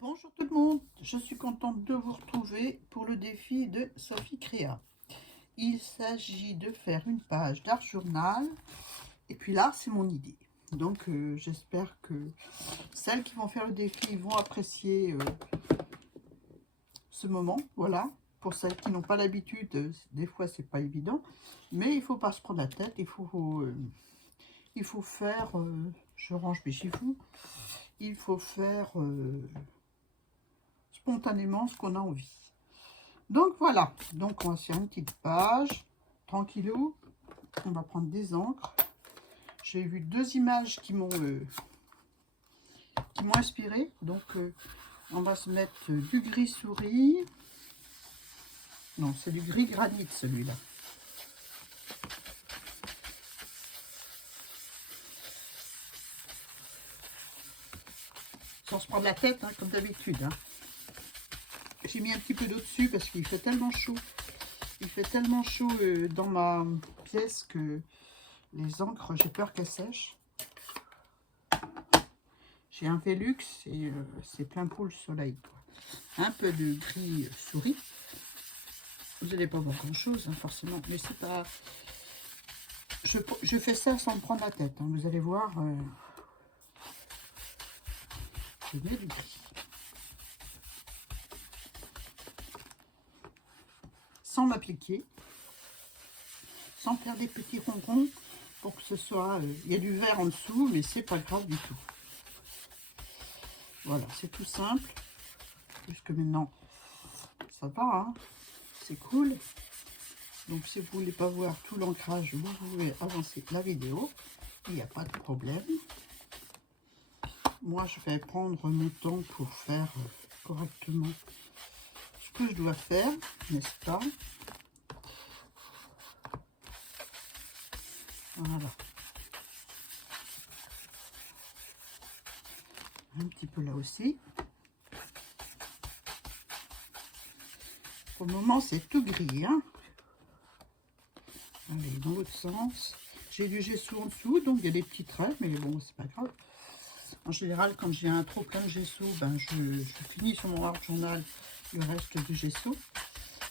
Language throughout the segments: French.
Bonjour tout le monde, je suis contente de vous retrouver pour le défi de Sophie Créa. Il s'agit de faire une page d'art journal et puis là c'est mon idée. Donc j'espère que celles qui vont faire le défi vont apprécier ce moment. Voilà, pour celles qui n'ont pas l'habitude, des fois c'est pas évident, mais il faut pas se prendre la tête, il faut faire, je range mes chiffons, il faut faire spontanément ce qu'on a envie. Donc voilà, donc on va faire une petite page, tranquillou, on va prendre des encres. J'ai vu deux images qui m'ont inspiré, donc on va se mettre du gris souris, non c'est du gris granit celui-là. Sans se prendre la tête, hein, comme d'habitude. Hein. J'ai mis un petit peu d'eau dessus parce qu'il fait tellement chaud. Il fait tellement chaud dans ma pièce que les encres, j'ai peur qu'elles sèchent. J'ai un Velux et c'est plein pot le soleil. Quoi. Un peu de gris souris. Vous n'allez pas voir grand chose, hein, forcément, mais c'est pas. Je fais ça sans me prendre la tête. Hein. Vous allez voir. Je mets du gris. Sans m'appliquer. Sans faire des petits ronrons pour que ce soit. Il y a du vert en dessous, mais c'est pas grave du tout. Voilà, c'est tout simple. Puisque maintenant, ça va, hein, c'est cool. Donc, si vous ne voulez pas voir tout l'ancrage, vous pouvez avancer la vidéo. Il n'y a pas de problème. Moi, je vais prendre mon temps pour faire correctement ce que je dois faire, n'est-ce pas? Voilà. Un petit peu là aussi. Pour le moment, c'est tout gris. Hein. Allez, dans l'autre sens. J'ai du gesso en dessous, donc il y a des petits traits, mais bon, c'est pas grave. En général, quand j'ai un trop plein de gesso, ben, je finis sur mon art journal le reste du gesso.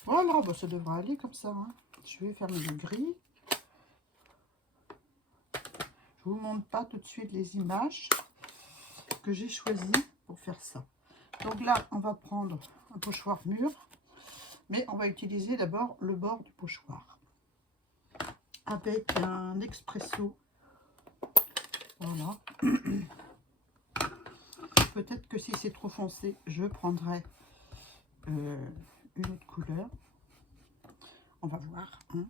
Voilà, ben, ça devrait aller comme ça. Hein. Je vais fermer le gris. Je vous montre pas tout de suite les images que j'ai choisies pour faire ça. Donc là, on va prendre un pochoir mûr, mais on va utiliser d'abord le bord du pochoir avec un expresso. Voilà. Peut-être que si c'est trop foncé, je prendrai une autre couleur. On va voir. Hein.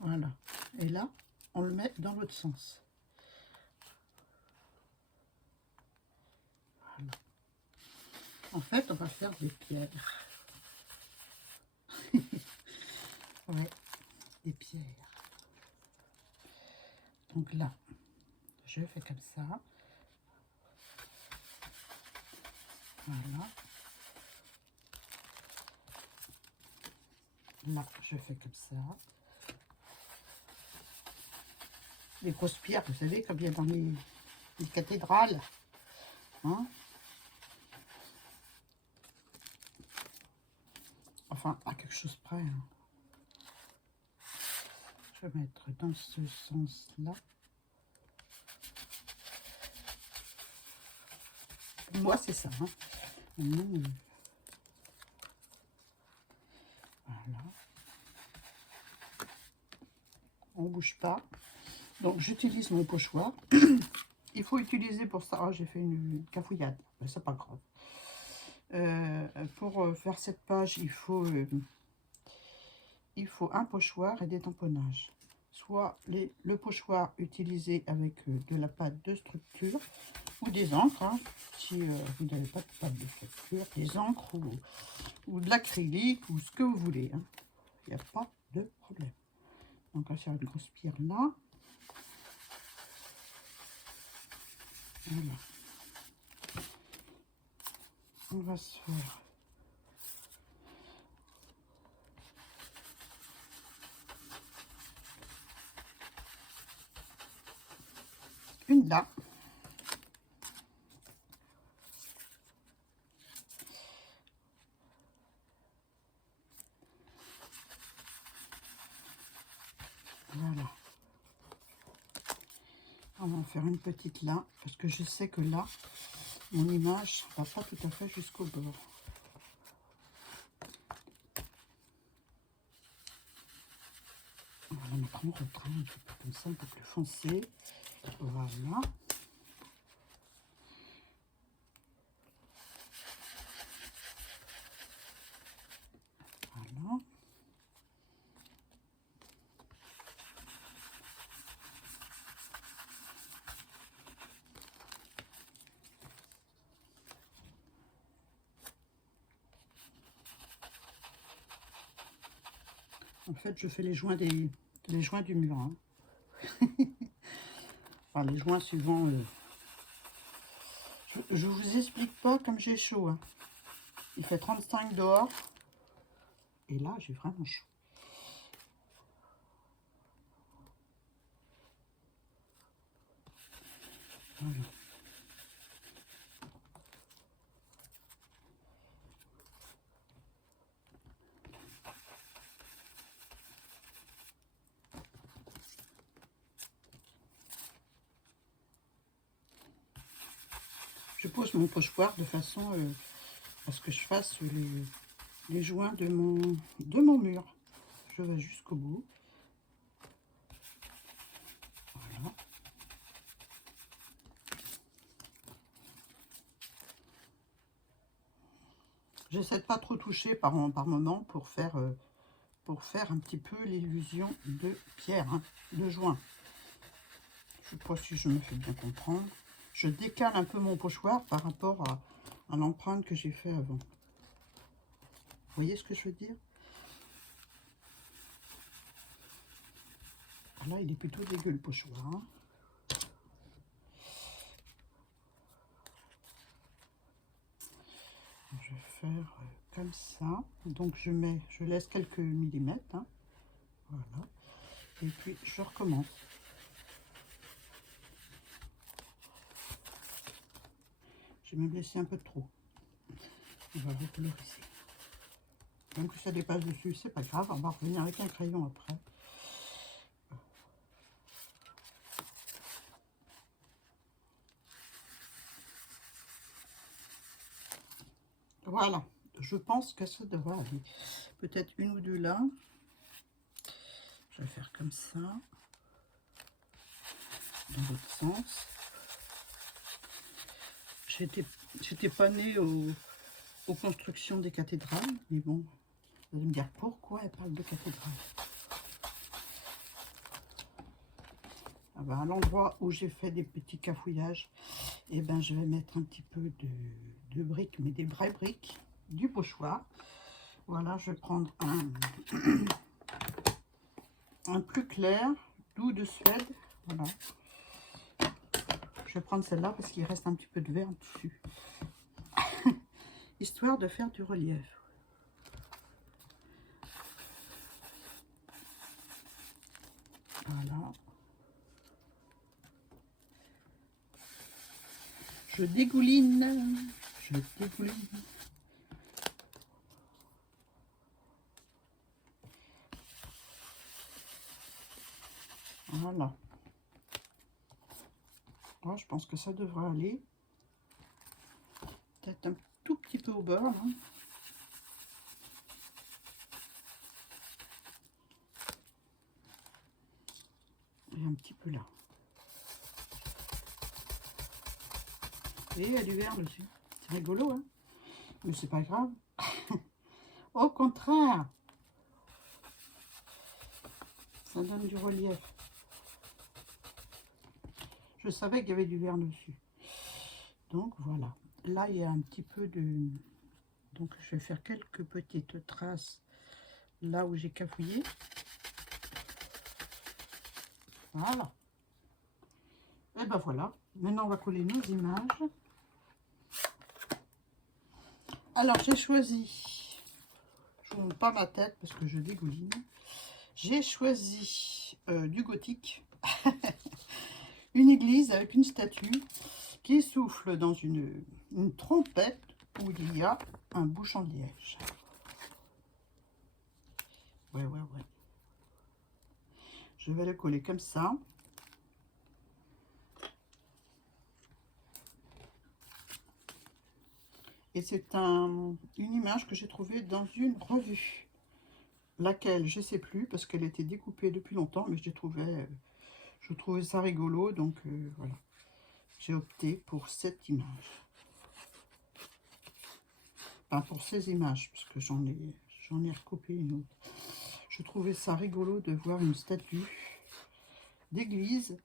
Voilà. Et là, on le met dans l'autre sens. Voilà. En fait, on va faire des pierres. Ouais, des pierres. Donc là, je fais comme ça. Voilà. Là, je fais comme ça. Les grosses pierres, vous savez, comme il y a dans les cathédrales. Hein? Enfin, à quelque chose près. Hein. Je vais mettre dans ce sens-là. Moi, c'est ça. Hein. Voilà. On ne bouge pas. Donc, j'utilise mon pochoir. Il faut utiliser pour ça. Oh, j'ai fait une cafouillade. Mais c'est pas grave. Pour faire cette page, il faut un pochoir et des tamponnages. Soit le pochoir utilisé avec de la pâte de structure ou des encres. Hein, si vous n'avez pas de pâte de structure, des encres ou de l'acrylique ou ce que vous voulez. Hein. Il n'y a pas de problème. Donc, on va faire une grosse pierre là. Voilà. On va se faire une là. Voilà. On va en faire une petite là, parce que je sais que là, mon image va pas tout à fait jusqu'au bord. On va la mettre en retrait un petit peu comme ça, un peu plus foncé. Voilà. Voilà. En fait, je fais les joints du mur. Hein. Enfin, les joints suivant. Je vous explique pas comme j'ai chaud. Hein. Il fait 35 dehors. Et là, j'ai vraiment chaud. Voilà. Je pose mon pochoir de façon à ce que je fasse les joints de mon mur. Je vais jusqu'au bout. Voilà. J'essaie de pas trop toucher par moment pour faire un petit peu l'illusion de pierre, hein, de joint. Je sais pas si je me fais bien comprendre. Je décale un peu mon pochoir par rapport à l'empreinte que j'ai fait avant. Vous voyez ce que je veux dire? Là, il est plutôt dégueu le pochoir. Hein. Je vais faire comme ça. Donc je laisse quelques millimètres. Hein. Voilà. Et puis je recommence. J'ai même laissé un peu de trop. On va recoloriser. Même que ça dépasse dessus, c'est pas grave. On va revenir avec un crayon après. Voilà. Je pense que ça devrait aller. Peut-être une ou deux là. Je vais faire comme ça. Dans l'autre sens. J'étais pas née aux constructions des cathédrales, mais bon, vous allez me dire pourquoi elle parle de cathédrale. Ah ben, à l'endroit où j'ai fait des petits cafouillages, et ben, je vais mettre un petit peu de briques, mais des vraies briques, du pochoir. Voilà, je vais prendre un plus clair, doux de Suède. Voilà. Je vais prendre celle-là parce qu'il reste un petit peu de vert dessus. Histoire de faire du relief. Voilà. Je dégouline. Je dégouline. Voilà. Ouais, je pense que ça devrait aller. Peut-être un tout petit peu au bord. Hein. Et un petit peu là. Et il y a du vert dessus. C'est rigolo, hein? Mais c'est pas grave. Au contraire, ça donne du relief. Je savais qu'il y avait du vert dessus. Donc voilà. Là, il y a un petit peu de... Donc je vais faire quelques petites traces là où j'ai cafouillé. Voilà. Et ben voilà. Maintenant, on va coller nos images. Alors, j'ai choisi... Je ne montre pas ma tête parce que je dégouline. J'ai choisi du gothique. une église avec une statue qui souffle dans une trompette où il y a un bouchon de liège. Ouais. Je vais le coller comme ça. Et c'est une image que j'ai trouvée dans une revue. Laquelle, je ne sais plus, parce qu'elle était découpée depuis longtemps, mais je trouvais ça rigolo, donc voilà. J'ai opté pour cette image. Enfin, pour ces images, parce que j'en ai recoupé une autre. Je trouvais ça rigolo de voir une statue d'église.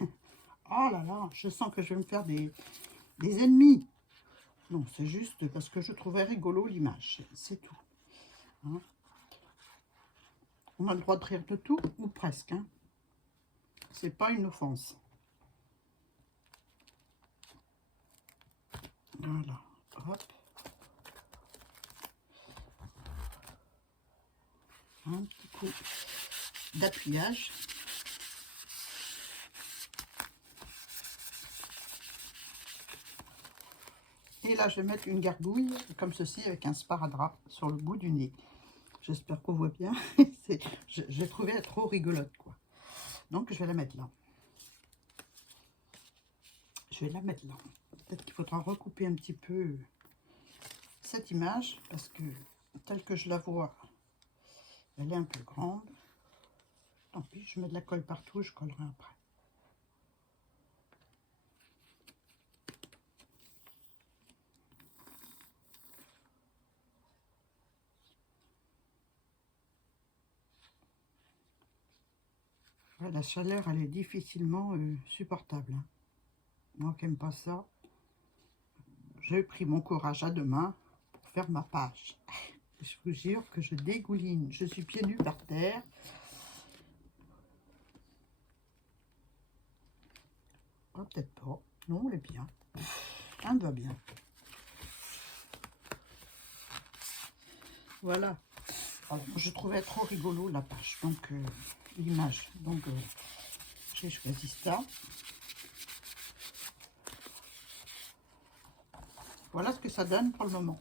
Oh là là, je sens que je vais me faire des ennemis. Non, c'est juste parce que je trouvais rigolo l'image, c'est tout. Hein? On a le droit de rire de tout, ou presque. Hein? C'est pas une offense. Voilà, hop. Un petit coup d'appuyage. Et là, je vais mettre une gargouille, comme ceci, avec un sparadrap sur le bout du nez. J'espère qu'on voit bien. J'ai trouvé elle trop rigolote, quoi. Donc, je vais la mettre là. Je vais la mettre là. Peut-être qu'il faudra recouper un petit peu cette image, parce que, telle que je la vois, elle est un peu grande. Tant pis, je mets de la colle partout, je collerai après. Ouais, la chaleur, elle est difficilement supportable. Hein. Moi qui n'aime pas ça, j'ai pris mon courage à deux mains pour faire ma page. Je vous jure que je dégouline. Je suis pieds nus par terre. Oh, peut-être pas. Non, elle est bien. Elle va bien. Voilà. Alors, je trouvais trop rigolo la page, donc l'image. Donc, j'ai choisi ça. Voilà ce que ça donne pour le moment.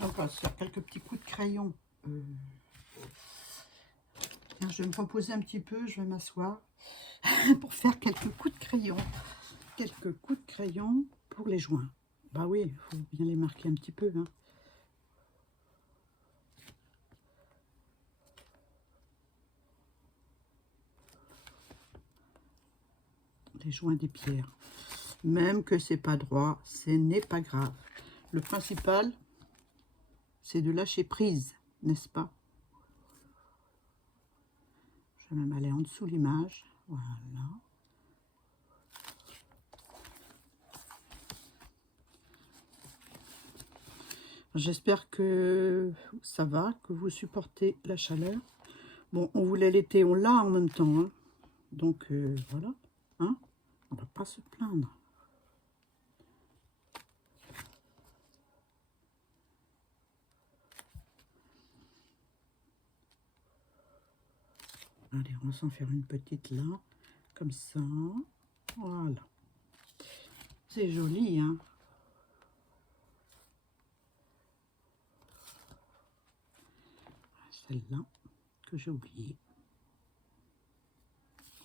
Donc, on va se faire quelques petits coups de crayon. Tiens, je vais me reposer un petit peu, je vais m'asseoir pour faire quelques coups de crayon. Quelques coups de crayon pour les joints. Bah oui, il faut bien les marquer un petit peu. Hein. Les joints des pierres. Même que c'est pas droit, ce n'est pas grave. Le principal, c'est de lâcher prise, n'est-ce pas? Je vais même aller en dessous l'image. Voilà. J'espère que ça va, que vous supportez la chaleur. Bon, on voulait l'été, on l'a en même temps. Hein. Donc, voilà. Hein, on va pas se plaindre. Allez, on va s'en faire une petite là, comme ça. Voilà. C'est joli, hein. Celle-là, que j'ai oubliée.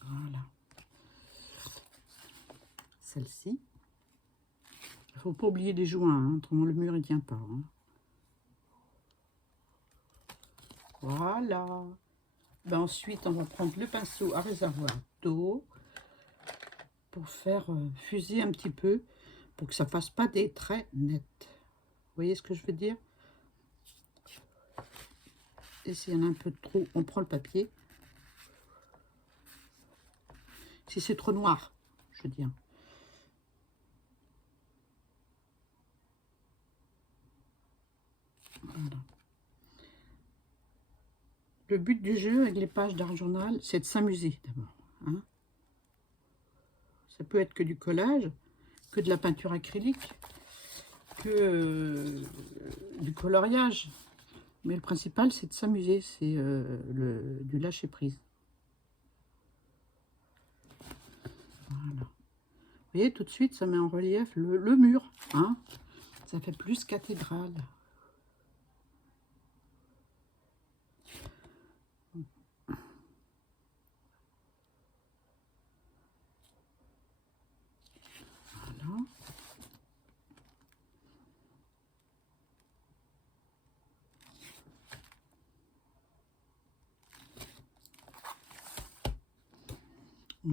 Voilà. Celle-ci. Il ne faut pas oublier les joints, hein, autrement le mur ne tient pas. Hein. Voilà. Ben ensuite, on va prendre le pinceau à réservoir d'eau pour faire fuser un petit peu, pour que ça ne fasse pas des traits nets. Vous voyez ce que je veux dire? Et s'il y en a un peu trop, on prend le papier. Si c'est trop noir, je veux dire. Voilà. Le but du jeu avec les pages d'art journal, c'est de s'amuser d'abord. Hein. Ça peut être que du collage, que de la peinture acrylique, que du coloriage. Mais le principal, c'est de s'amuser, c'est du lâcher prise. Voilà. Vous voyez, tout de suite, ça met en relief le mur. Hein, ça fait plus cathédrale. Voilà.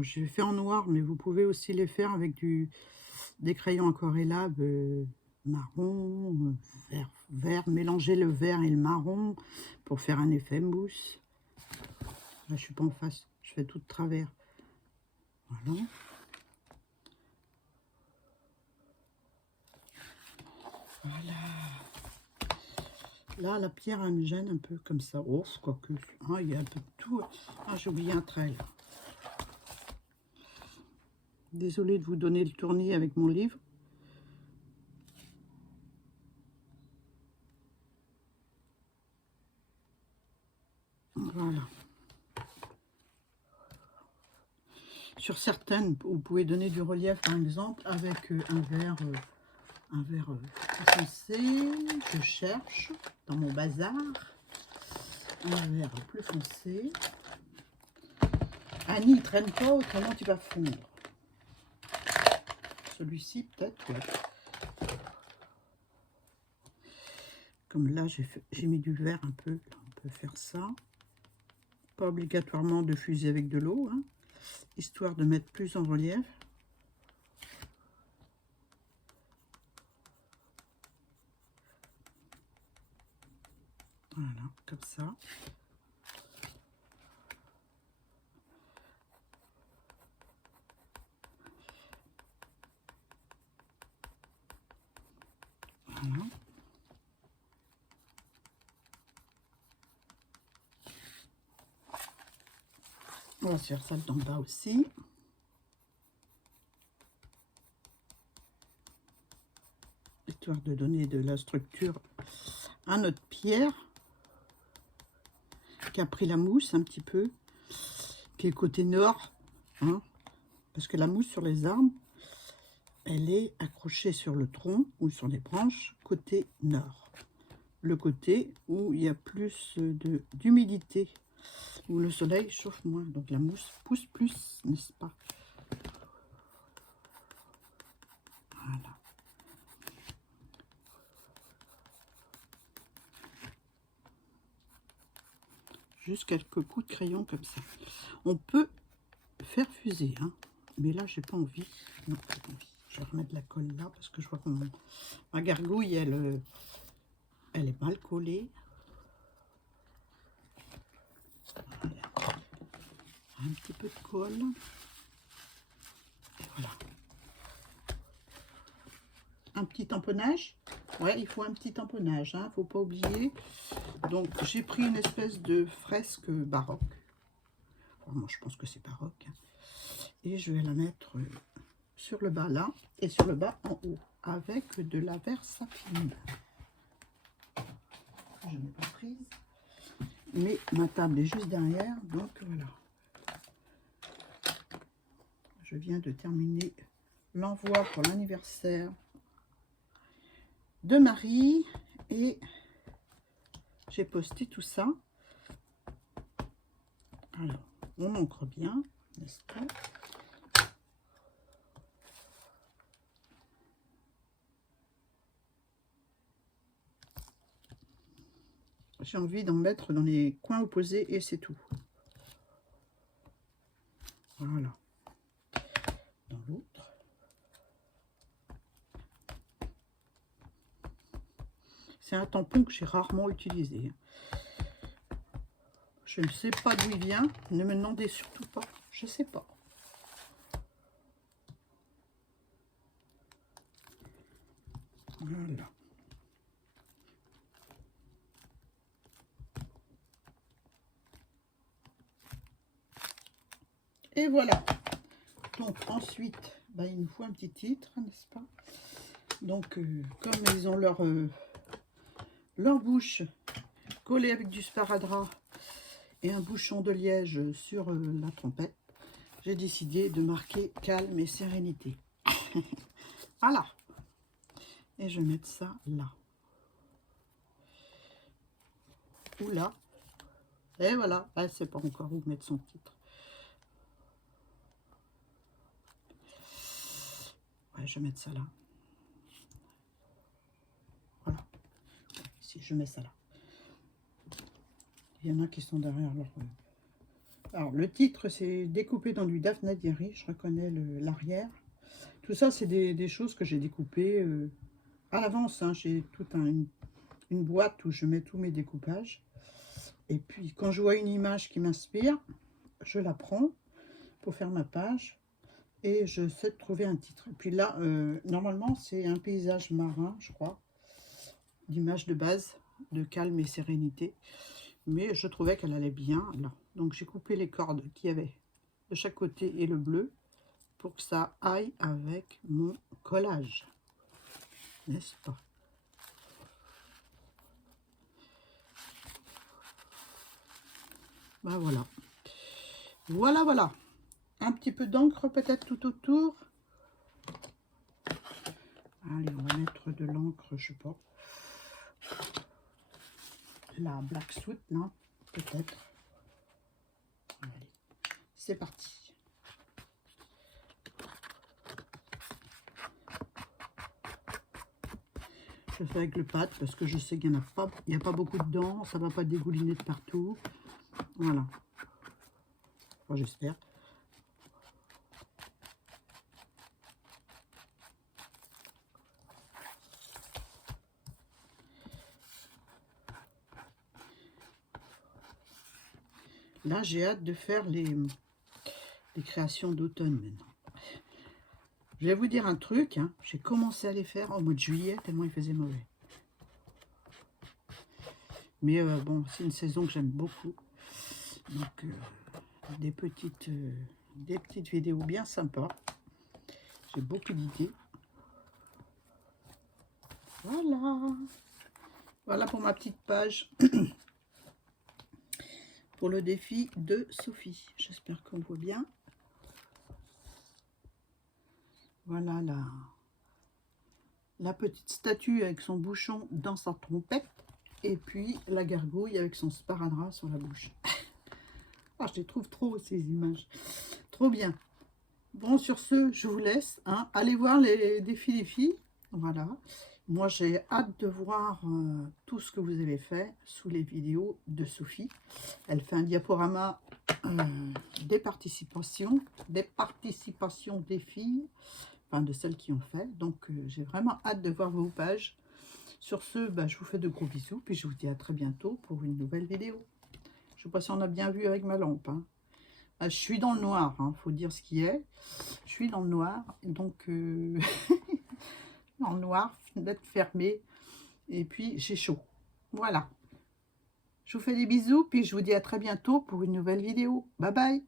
J'ai fait en noir, mais vous pouvez aussi les faire avec des crayons aquarellables marron, vert, mélanger le vert et le marron pour faire un effet mousse. Là, je suis pas en face, je fais tout de travers. Voilà. Voilà. Là, la pierre, elle me gêne un peu comme ça. Oh, quoique, hein, il y a un peu de tout. Ah, j'ai oublié un trait, là. Désolée de vous donner le tournis avec mon livre. Voilà. Sur certaines, vous pouvez donner du relief, par exemple, avec un verre foncé. Je cherche dans mon bazar un verre plus foncé. Annie, il traîne pas, autrement tu vas fondre. Celui-ci, peut-être, ouais. Comme là, j'ai mis du vert un peu. Là, on peut faire ça. Pas obligatoirement de fuser avec de l'eau, hein, histoire de mettre plus en relief. Voilà, comme ça. Voilà. On va se faire ça d'en bas aussi. Histoire de donner de la structure à notre pierre qui a pris la mousse un petit peu, qui est côté nord, hein, parce que la mousse sur les arbres, elle est accrochée sur le tronc ou sur les branches côté nord. Le côté où il y a plus d'humidité, où le soleil chauffe moins, donc la mousse pousse plus, n'est-ce pas? Voilà. Juste quelques coups de crayon comme ça. On peut faire fuser, hein, mais là j'ai pas envie. Non, j'ai pas envie. Je vais remettre de la colle là parce que je vois que ma gargouille elle est mal collée. Voilà. Un petit peu de colle. Et voilà. Un petit tamponnage. Ouais, il faut un petit tamponnage, hein, faut pas oublier. Donc j'ai pris une espèce de fresque baroque. Enfin, moi je pense que c'est baroque. Hein. Et je vais la mettre sur le bas là et sur le bas en haut avec de la versapine. Je n'ai pas prise, mais ma table est juste derrière, donc voilà. Je viens de terminer l'envoi pour l'anniversaire de Marie et j'ai posté tout ça. Alors, on ancre bien, n'est-ce pas? J'ai envie d'en mettre dans les coins opposés et c'est tout. Voilà. Dans l'autre. C'est un tampon que j'ai rarement utilisé. Je ne sais pas d'où il vient. Ne me demandez surtout pas. Je ne sais pas. Voilà. Et voilà. Donc ensuite, bah, il nous faut un petit titre, n'est-ce pas? Donc comme ils ont leur bouche collée avec du sparadrap et un bouchon de liège sur la trompette, j'ai décidé de marquer calme et sérénité. Voilà. Et je vais mettre ça là. Ou là. Et voilà. Elle ne sait pas encore où mettre son titre. Ouais, je vais mettre ça là. Voilà. Si je mets ça là. Il y en a qui sont derrière leur... Alors, le titre, c'est découpé dans du Daphne Diary. Je reconnais l'arrière. Tout ça, c'est des choses que j'ai découpées à l'avance. Hein. J'ai toute une boîte où je mets tous mes découpages. Et puis, quand je vois une image qui m'inspire, je la prends pour faire ma page. Et je sais trouver un titre. Et puis là, normalement, c'est un paysage marin, je crois. L'image de base, de calme et sérénité. Mais je trouvais qu'elle allait bien là. Donc j'ai coupé les cordes qu'il y avait de chaque côté et le bleu pour que ça aille avec mon collage. N'est-ce pas? Ben voilà. Voilà, voilà. Un petit peu d'encre peut-être tout autour. Allez, on va mettre de l'encre, je sais pas. La Black Soot, là, peut-être. Allez, c'est parti. Je fais avec le pad parce que je sais qu'il n'y a pas beaucoup dedans, ça ne va pas dégouliner de partout. Voilà. Enfin, j'espère. Là, j'ai hâte de faire les créations d'automne maintenant. Je vais vous dire un truc, hein. J'ai commencé à les faire au mois de juillet, tellement il faisait mauvais. Mais bon, c'est une saison que j'aime beaucoup. Donc, des petites vidéos bien sympas. J'ai beaucoup d'idées. Voilà. Voilà pour ma petite page. Pour le défi de Sophie. J'espère qu'on voit bien. Voilà la petite statue avec son bouchon dans sa trompette. Et puis la gargouille avec son sparadrap sur la bouche. Ah, je les trouve trop ces images. Trop bien. Bon, sur ce, je vous laisse. Hein. Allez voir les défis des filles. Voilà. Moi, j'ai hâte de voir tout ce que vous avez fait sous les vidéos de Sophie. Elle fait un diaporama des participations des filles, enfin de celles qui ont fait. Donc, j'ai vraiment hâte de voir vos pages. Sur ce, bah, je vous fais de gros bisous. Puis, je vous dis à très bientôt pour une nouvelle vidéo. Je ne sais pas si on a bien vu avec ma lampe. Hein. Ah, je suis dans le noir, hein, faut dire ce qui est. Je suis dans le noir, donc... dans le noir, fenêtre fermée, et puis j'ai chaud. Voilà. Je vous fais des bisous, puis je vous dis à très bientôt pour une nouvelle vidéo. Bye bye.